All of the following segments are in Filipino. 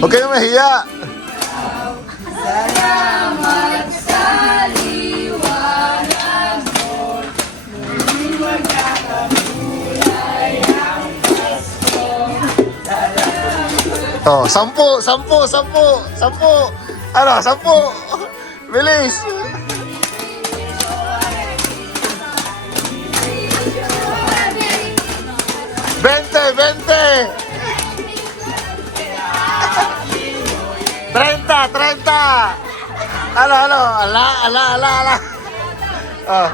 Huwag kayong mahiya. Salamat sa liwanag mo. Muling magkakakulay ang Pasko. Oh, 10, 10, 10, 10. Ano, 10. Bilis. Bente, 30, 30. Ano, ala. Oh.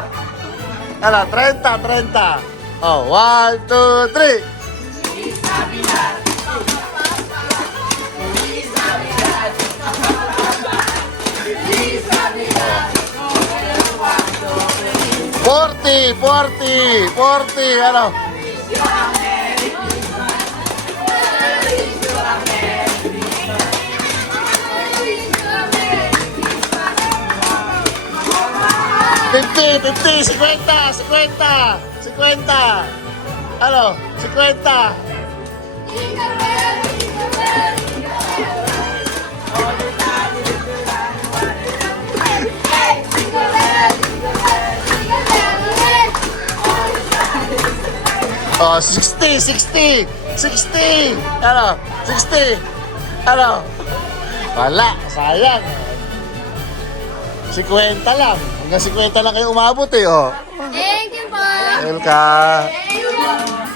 Ano, 30, 30. Oh, 1, 2, 3. Forty, ano? Fifty, 50. Ano? 50. Oh, 60. Ano? 60. Ano? Wala, sayang. 50 lang. Hanggang 50 lang kayo umabot eh, oh. Thank you po. Welcome. Thank you.